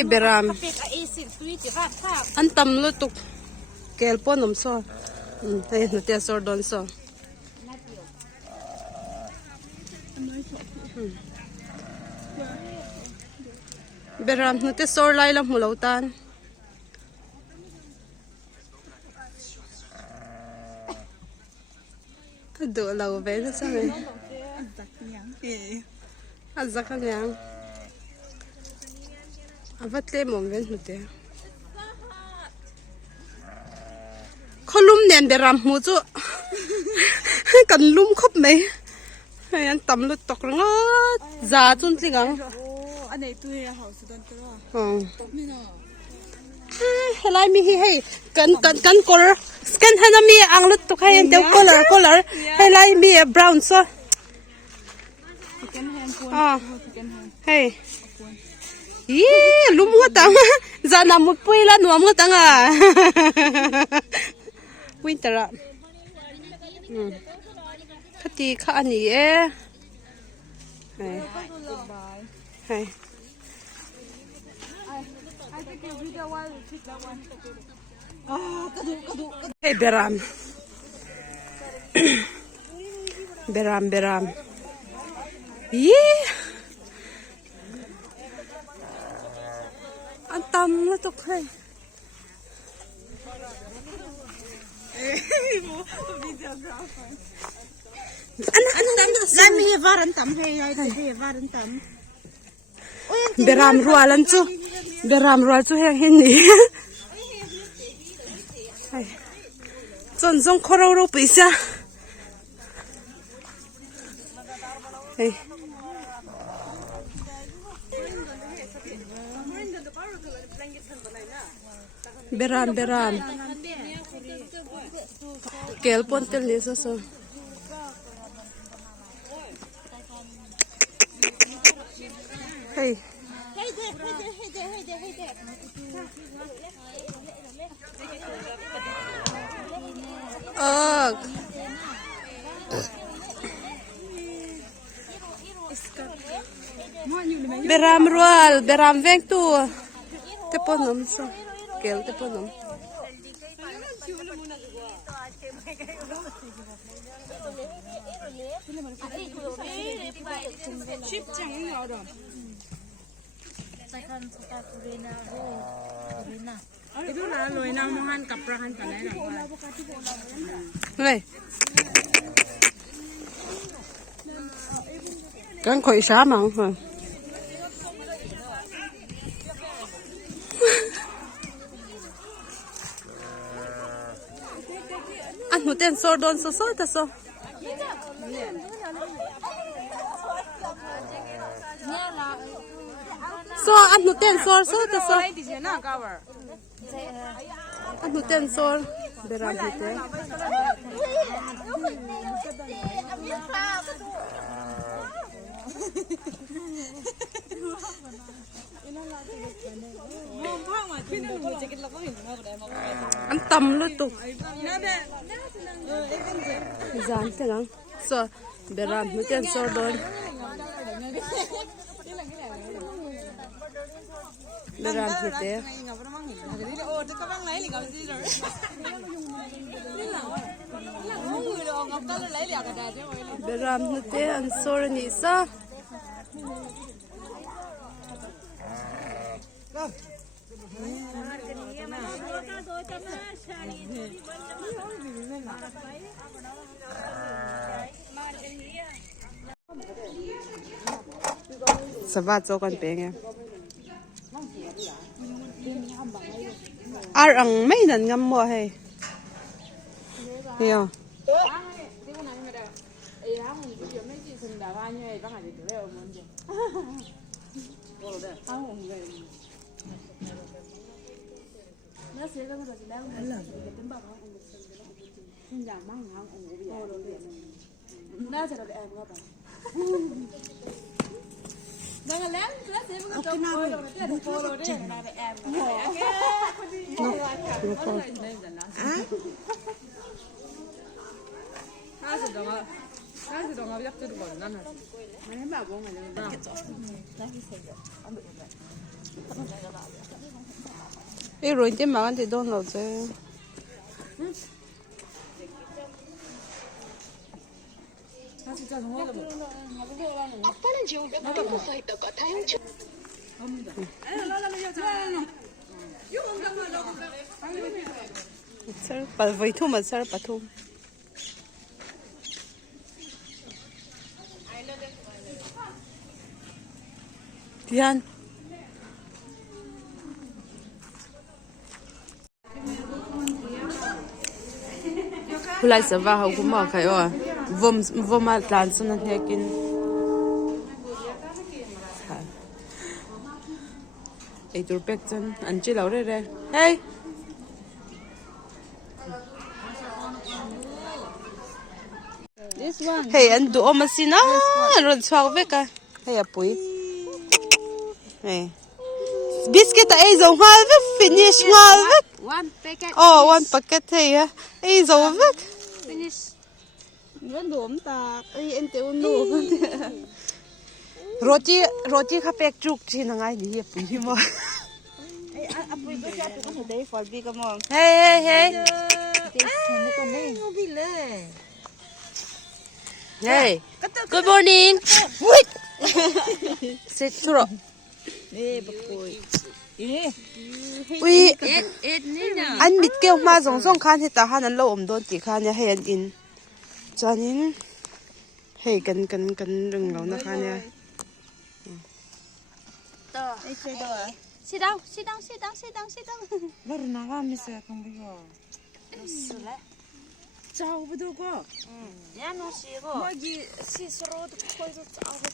ให้เบรามอันตำลุตุกเกลปนมซอให้หนูเตียสอดอนซอเบรามหนูเตียสอไล่ลำหูเหลาตันดูเราไปแล้วใช่ไหมอันจักรยานอาวัดเล่มเว้นหนูเดียเขาลุ่มเนียนเบรามมูจูกันลุ่มครบไหมยันตำลุตกแล้วจ่าจุนสิงังอันไหนตัวเห่าสุดตัวอ๋อเฮลัยมีให้กันกอลสแกนให้น้ำมีอังลุตกให้เดี๋ยวกอลล์เฮลัยมีบราวน์ซออ๋อเฮ้ยอีลุ่มหัวตังจานามุดปุยละหนูหัวตังอ่ะวินเตอร์คดีข้านี่เอ๊ะเฮ้ยเฮ้ยเบรามยี่อันตำแล้วตุกให้อันตำแล้วมีวารันตำให้ยายให้วารันตำเบรามรัวลันจูเบรามรัวจูแห่งเห็นนี่จนส่งคอร์รูไปซะเฮ้ยเบรามเกลปนเตลนี่ซะเฮ้ยเบรามรัวเบรามเวงตัวเตปนมซะเกลเตปนมชิปจังเอาดอกitu lah loy na mohan kaprahan kan naเลยกันข่อยช้ามั้งอันหนูเต้นโซดอนโซแต่โซอันหนูเต้นโซแต่โซอันหนูเต้นโซเบรามหนูเต้นอันตำเลยตุกจานเท่านั้นโซเบรามหนูเต้นโซโดนเบรามหนูเต้เบรามหนูเต้อันโซรนี่ซะสวัสดีกันเป็นไงอังไม่นั่นงำมัวให้เฮีย Ê rồi chứ mà anh thì đôn lẩu chứ. 아빠는 지금 몇 번 써 있다가 다용치. Sao bà với thu mà sao bà thu. Dian. Hulai sa va hau kuma kai o. Vom ma tlan sun he kin. Ei tur pek chan an chi lau re re. Hey. This one. Hey an du o masina ron chwa ve ka. Hey apui. Hey. Biscuit ei zo ngal ve finish ngal ve. One packet. Oh, one packet hey ya. Ei zo ve. Finish. Vẫn đủ ta. Ê, em tiêu đủ. Roti kha pek chuk chi na ngai ni pu hi mo. Ê, apui có cho tôi có thể đấy phật đi come on. Hey. Nó còn đây. Hey. Good morning. Wait. Sit through. Ê, bạc bùi. Ê. Ui, It nè. anh mít kêu ma zong khan thì ta han an lo don ti khan ya hey an in. Chanin hey kan rừng lo na khan ya. Ê, chơi đâu à? Sit down. Sit down. Nó 나가면서 không biết rồi. Chaw bắt đầu qua. 야, 너 쉬고. 여기 스스로도 거기서 짜고.